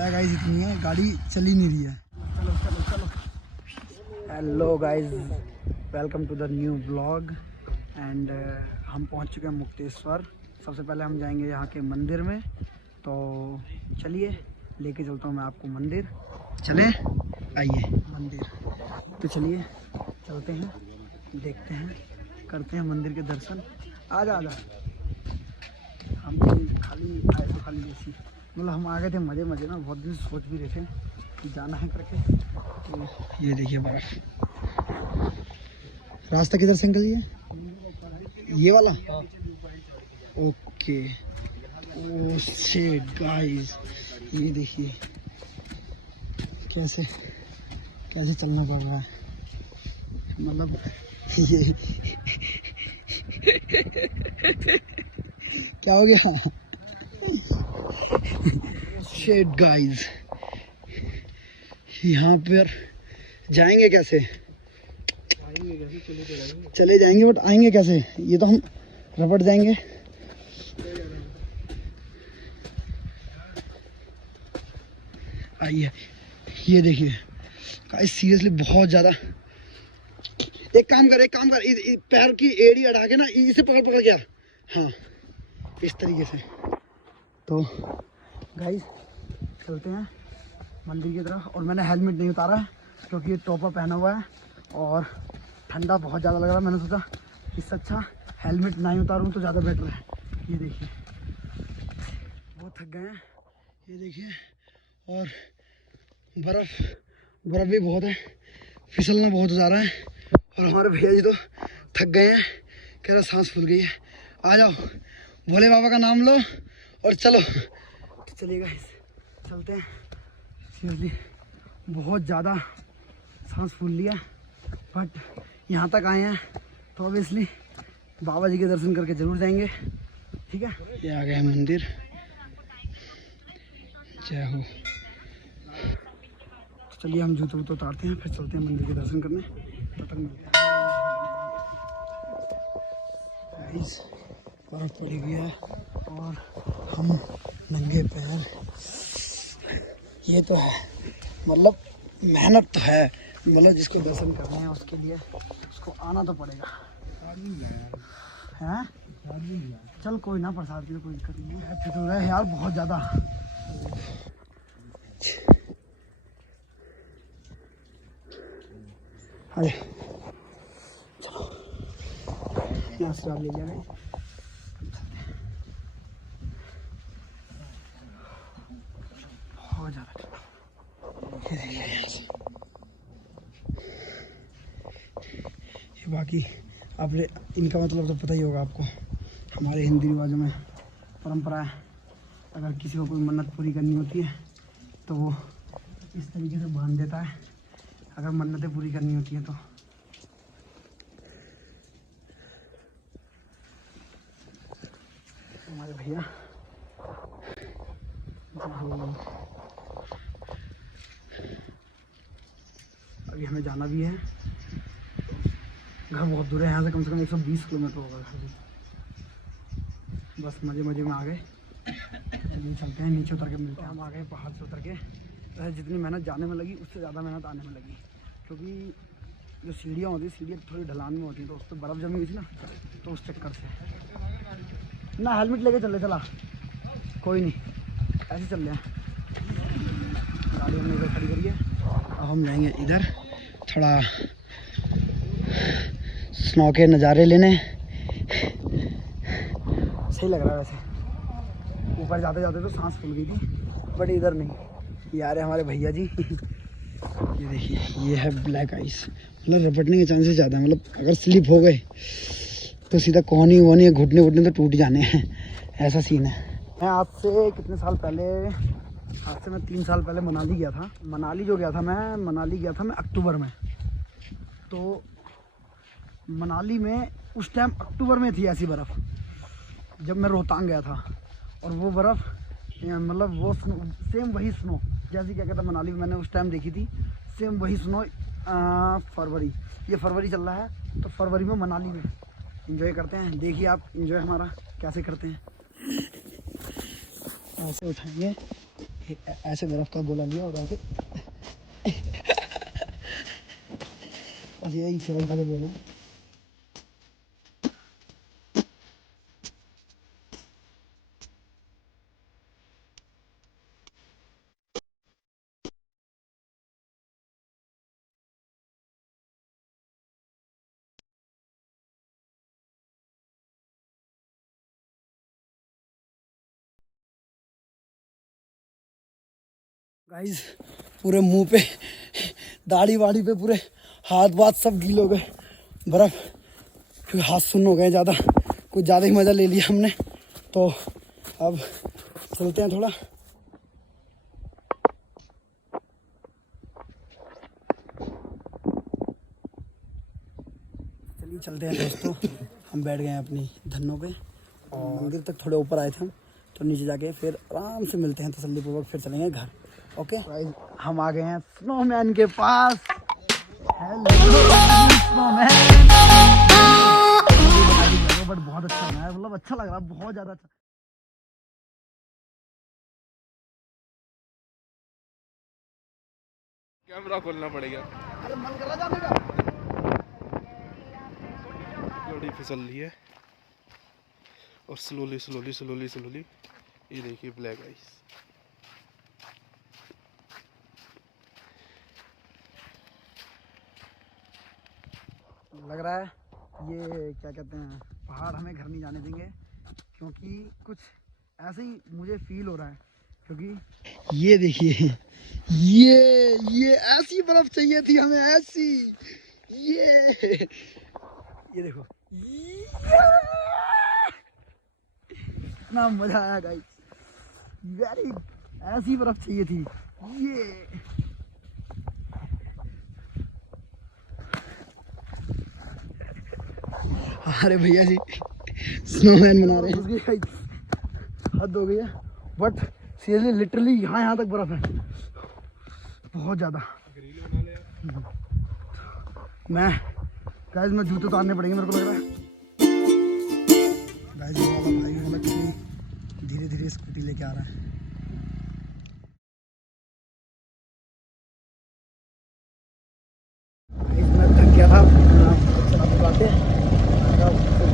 Black eyes इतनी है, गाड़ी चल ही नहीं रही है। चलो चलो चलो। Hello guys, welcome to the new blog. And हम पहुंच चुके हैं मुक्तेश्वर। सबसे पहले हम जाएंगे यहाँ के मंदिर में, तो चलिए लेके चलता हूँ मैं आपको मंदिर। चलें, आइए मंदिर। तो चलिए चलते हैं, देखते हैं, करते हैं मंदिर के दर्शन। आजा आजा। हम खाली आए तो खाली जैसी मतलब हम आ गए थे मज़े मज़े में। बहुत दिन सोच भी रहे थे कि जाना है करके। तो ये देखिए बर्फ। रास्ता किधर से अंकल ये वाला? ओके। ओह शिट गाइस, ये देखिए कैसे कैसे चलना पड़ रहा है। मतलब ये क्या हो गया? शिट गाइस, यहाँ पर जाएंगे कैसे? चले जाएंगे बट आएंगे कैसे? ये तो हम रपट जाएंगे। आइए, ये देखिए गाइस, सीरियसली बहुत ज़्यादा। एक काम कर पैर की एड़ी अड़ा के ना इसे पकड़ पकड़ गया। हाँ, इस तरीके से। तो गाइस चलते हैं मंदिर की तरफ। और मैंने हेलमेट नहीं उतारा है क्योंकि ये टोपा पहना हुआ है और ठंडा बहुत ज़्यादा लग रहा है। मैंने सोचा इससे अच्छा हेलमेट नहीं उतारूँ तो ज़्यादा बेटर है। ये देखिए बहुत थक गए हैं, ये देखिए। और बर्फ़ भी बहुत है, फिसलना बहुत ज़्यादा है। और हमारे भैया जी तो थक गए हैं, कह रहे सांस फूल गई है। आ जाओ, भोले बाबा का नाम लो और चलो। तो चलिएगा, चलते हैं। सीरियसली बहुत ज़्यादा सांस फूल लिया, बट यहाँ तक आए हैं तो ऑब्वियसली बाबा जी के दर्शन करके ज़रूर जाएंगे। ठीक है, ये आ गया है मंदिर। जय हो। तो चलिए हम जूते वूते उतारते हैं, फिर चलते हैं मंदिर के दर्शन करने। तब तक मिलते हैं। बर्फ पड़ी हुई है और हम नंगे पैर। ये तो है, मतलब मेहनत तो है, मतलब जिसको दर्शन करने हैं उसके लिए उसको आना तो पड़ेगा। हैं? चल कोई ना, प्रसाद की तो कोई दिक्कत नहीं है। फिर तो रहे यार बहुत ज़्यादा। अरे चलो, यहाँ से ले लिया गया। बहुत ज़्यादा ये देखिए यहाँ से। ये बाकी आपने इनका मतलब तो पता ही होगा आपको। हमारे हिंदू रिवाजों में परंपरा है, अगर किसी को कोई मन्नत पूरी करनी होती है तो वो इस तरीके से बांध देता है, अगर मन्नतें पूरी करनी होती है तो। हमारे भैया अभी हमें जाना भी है। घर बहुत दूर है यहाँ से, कम से कम 120 किलोमीटर होगा घर। बस मज़े मज़े में आ गए। चलिए चलते हैं, नीचे उतर के मिलते हैं। हम आ गए पहाड़ से उतर के। वैसे जितनी मेहनत जाने में लगी उससे ज़्यादा मेहनत आने में लगी, क्योंकि जो सीढ़ियाँ होती हैं, सीढ़ियाँ थोड़ी ढलान में होती हैं, तो उस पर बर्फ़ जमी हुई थी ना, तो उस चक्कर से ना हेलमेट लेके चला कोई नहीं, ऐसे चल रहे हैं। गाड़ी हमने इधर खड़ी करी है। अब हम जाएंगे इधर थोड़ा स्नो के नज़ारे लेने। सही लग रहा है वैसे। ऊपर जाते जाते तो सांस फूल गई थी, बट इधर नहीं। यार है हमारे भैया जी। ये देखिए, ये है ब्लैक आइस। मतलब रपटने के चांसेस ज़्यादा है, मतलब अगर स्लिप हो गए तो सीधा कोहनी वोनी घुटने घुटने तो टूट जाने हैं, ऐसा सीन है। मैं आज से कितने साल पहले, आज से मैं 3 साल पहले मनाली गया था। मनाली गया था मैं अक्टूबर में। तो मनाली में उस टाइम अक्टूबर में थी ऐसी बर्फ़, जब मैं रोहतांग गया था। और वो बर्फ़ मतलब वो सेम वही स्नो जैसी क्या कहता मनाली में मैंने उस टाइम देखी थी, सेम वही स्नो। फरवरी, ये फरवरी चल रहा है, तो फरवरी में मनाली में एंजॉय करते हैं। देखिए आप एंजॉय हमारा कैसे करते हैं। ऐसे उठाएंगे, ऐसे बर्फ का गोला लिया और ऐसे बस यही चल वाले बोले। गाइस पूरे मुंह पे दाढ़ी वाड़ी पे पूरे हाथ वाथ सब गीले हो गए बर्फ, फिर हाथ सुन्न हो गए ज़्यादा, कुछ ज़्यादा ही मज़ा ले लिया हमने। तो अब चलते हैं थोड़ा। चलिए चलते हैं दोस्तों। हम बैठ गए हैं अपनी धन्नों पे और मंदिर तक थोड़े ऊपर आए थे हम, तो नीचे जाके फिर आराम से मिलते हैं तसल्लीपूर्वक, फिर चलेंगे घर। ओके हम आ गए हैं स्नोमैन के पास। Hello snowman. बट बहुत अच्छा बना है, मतलब अच्छा लग रहा है, बहुत ज़्यादा अच्छा। कैमरा खोलना पड़ेगा। अरे मन कर रहा जाने का। गाड़ी फिसल रही है और स्लोली स्लोली स्लोली स्लोली, ये देखिए ब्लैक आइस। लग रहा है ये क्या कहते हैं, पहाड़ हमें घर नहीं जाने देंगे, क्योंकि कुछ ऐसे ही मुझे फील हो रहा है। क्योंकि ये देखिए, ये ऐसी बर्फ चाहिए थी हमें, ऐसी। ये देखो, इतना मजा आया गाइस, वेरी, ऐसी बर्फ चाहिए थी ये। अरे भैया जी स्नोमैन बना रहे हैं, हद हो गई है। बट सीरियसली लिटरली यहाँ तक बर्फ है, बहुत ज़्यादा। मैं जूते उतारने पड़ेंगे मेरे को लग रहा है। गाइस ये वाला भाई मतलब कितनी धीरे धीरे स्कूटी लेके आ रहा है। मैं थक गया था चलाते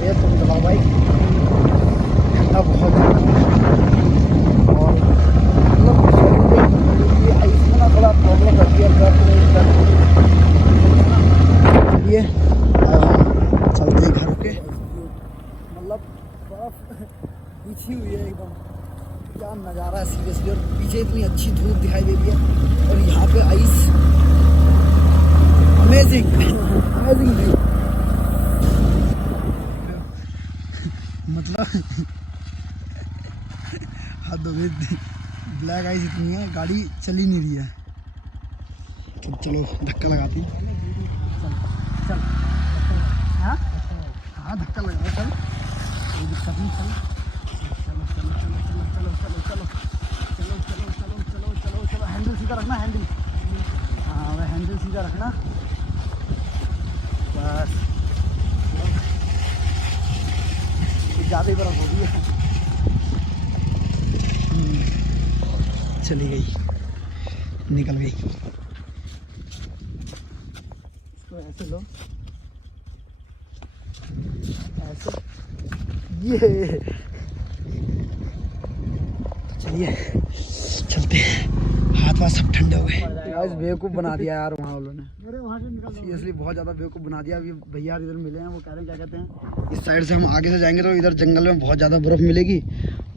तुम चलाओ भाई, ठंडा बहुत और मतलब आइस में ना थोड़ा प्रॉब्लम रहती है। चलिए चलते हैं घर के। मतलब बर्फ बिछी हुई है एकदम, क्या नज़ारा है सीरियसली। और पीछे इतनी अच्छी धूप दिखाई दे रही है और यहाँ पे आइस, अमेजिंग अमेजिंग व्यू। मतलब हद हो गई, ब्लैक आइस इतनी है, गाड़ी चल ही नहीं रही है। तो चलो धक्का लगाती हैं। चल हाँ हाँ धक्का लगा, चल कोई दिक्कत नहीं, चल चलो चलो चलो चलो चलो चलो चलो चलो चलो चलो चलो चलो। हैंडल सीधा रखना, हैंडल, हाँ वह हैंडल सीधा रखना बस। कुछ ज़्यादा ही बर्फ हो गई है, चली गई, निकल गई। इसको ऐसे लो, ऐसे, ये चलिए चलते हैं, हाथ वाथ सब ठंडे हो गए। गाइस बेवकूफ़ बना दिया यार वहाँ वालों ने, सीरियसली बहुत ज़्यादा बेवकूफ़ बना दिया। अभी भैया इधर मिले हैं, वो कह रहे हैं क्या कहते हैं, इस साइड से हम आगे से जाएंगे तो इधर जंगल में बहुत ज़्यादा बर्फ़ मिलेगी।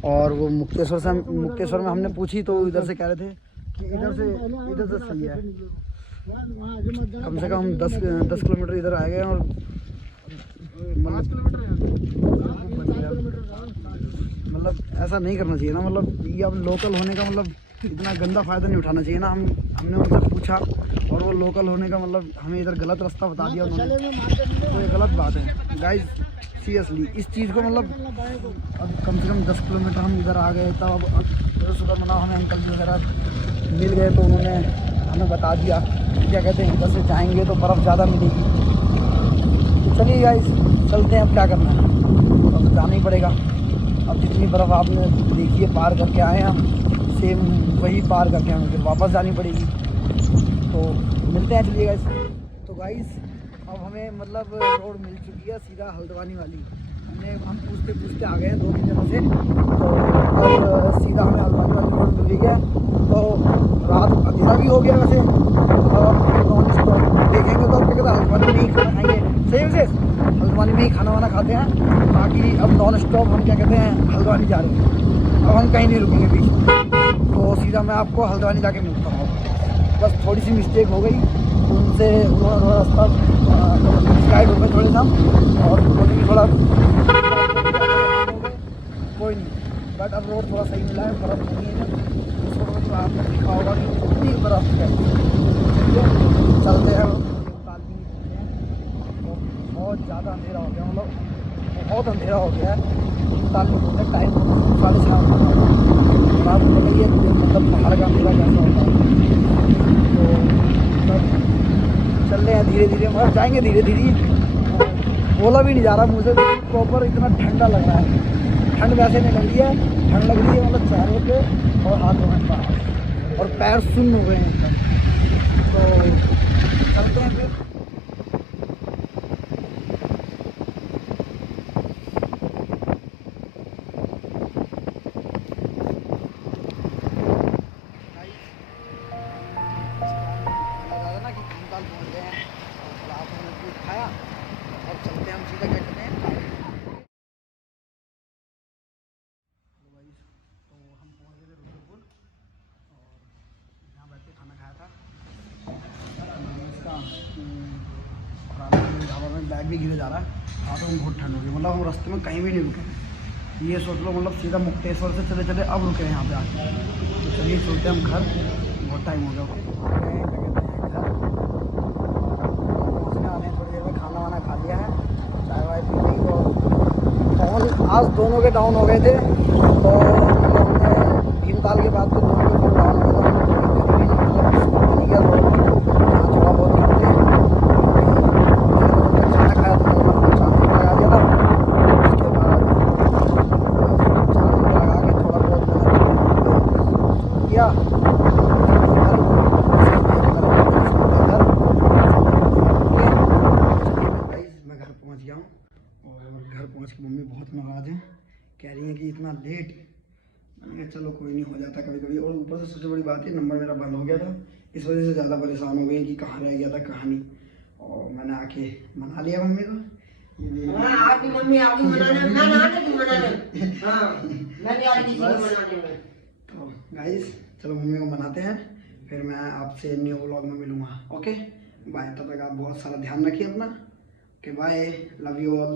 और वो मुक्तेश्वर में हमने पूछी तो इधर से कह रहे थे कि इधर से सही है। कम से कम 10 किलोमीटर इधर आ गए और मतलब ऐसा नहीं करना चाहिए ना। मतलब ये अब लोकल होने का मतलब इतना गंदा फ़ायदा नहीं उठाना चाहिए ना। हमने उनसे पूछा और वो लोकल होने का मतलब हमें इधर गलत रास्ता बता दिया उन्होंने, तो ये गलत बात है गाइस सीरियसली। इस चीज़ को मतलब अब कम से कम 10 किलोमीटर हम इधर आ गए, तब अब सुबह मना हमें अंकल जी वगैरह मिल गए तो उन्होंने हमें बता दिया क्या कहते हैं इधर से जाएंगे तो बर्फ़ ज़्यादा मिलेगी। तो चलिए गाइस चलते हैं, अब क्या करना है, अब तो जाना ही पड़ेगा। अब जितनी बर्फ़ आपने देखी है पार करके आए हैं हम, सेम वही पार करके हमें फिर वापस जानी पड़ेगी। तो मिलते हैं, चलिए गाइस। तो गाइस अब हमें मतलब रोड मिल चुकी है सीधा हल्द्वानी वाली। हम पूछते पूछते आ गए हैं 2-3 जगह से, तो अब सीधा हमें हल्द्वानी वाली रोड मिल गई है। तो रात अंधेरा भी हो गया वैसे, अब नॉन स्टॉप देखेंगे तो क्या कहते हैं हल्द्वानी में ही खाना खाएंगे। सही है, हल्द्वानी में ही खाना वाना खाते हैं। बाकी अब नॉन स्टॉप हम क्या कहते हैं हल्द्वानी जा रहे हैं, अब हम कहीं नहीं रुकेंगे बीच में। तो सीधा मैं आपको हल्द्वानी जाके मिलता हूँ। बस थोड़ी सी मिस्टेक हो गई, उनसे उन्होंने थोड़ा रास्ता गाइड हो गए थोड़े से हम, और उन्होंने भी थोड़ा कोई नहीं। बट अब रोड थोड़ा सही मिला है, बर्फ़ नहीं है। इस रोड में तो आपने देखा होगा कि कितनी बर्फ़ है। चलते हैं बहुत ज़्यादा अंधेरा हो गया, मतलब बहुत अंधेरा हो गया है। टाइम 6:30 और आपको पता ही है मतलब पहाड़ का अंधेरा कैसा होता है। तो चल रहे हैं धीरे धीरे, मतलब जाएंगे धीरे धीरे। बोला भी नहीं जा रहा मुझे, प्रॉपर इतना ठंडा लग रहा है। ठंड वैसे नहीं लग रही है, ठंड लग रही है मतलब चेहरे पे और हाथों में पास, और पैर सुन्न हो गए हैं एकदम। तो चलते हैं फिर। पहुँच गए हैं और आप हमने कुछ खाया और चलते हैं हम सीधा क्या करते हैं। तो हम पहुँच गए थे रुद्रपुर और यहाँ बैठ के खाना खाया था इसका ढाबा में। बैग भी गिरे जा रहा है, हाथों में बहुत ठंड हो गई। मतलब हम रास्ते में कहीं भी नहीं रुके, ये सोच लो मतलब सीधा मुक्तेश्वर से चले चले अब रुके हैं यहाँ पे आके। तो चलिए चलते हैं हम घर, बहुत टाइम हो गया। खाना वाना खा लिया है, चाय वाय पी ली, और फोन आज दोनों के डाउन हो गए थे। तो हमने भीमताल के बाद तो दोनों के फोन डाउन हो गए थे। थोड़ा बहुत करते खाना खाया तो चार्जिंग लगा दिया था। उसके बाद चार्जिंग लगा के थोड़ा बहुत किया। पहुंच के मम्मी बहुत नाराज हैं, कह रही हैं कि इतना लेट। मैंने कहा चलो कोई नहीं, हो जाता कभी कभी। और ऊपर से सबसे बड़ी बात है नंबर मेरा बंद हो गया था, इस वजह से ज़्यादा परेशान हो गई कि कहाँ रह गया था कहाँ नहीं। और मैंने आके मना लिया मम्मी को। तो गाइस चलो मम्मी को मनाते हैं, फिर मैं आपसे न्यू व्लॉग में मिलूँगा। ओके बाय, तब तक आप बहुत सारा ध्यान रखिए अपना। Okay bye, love you all.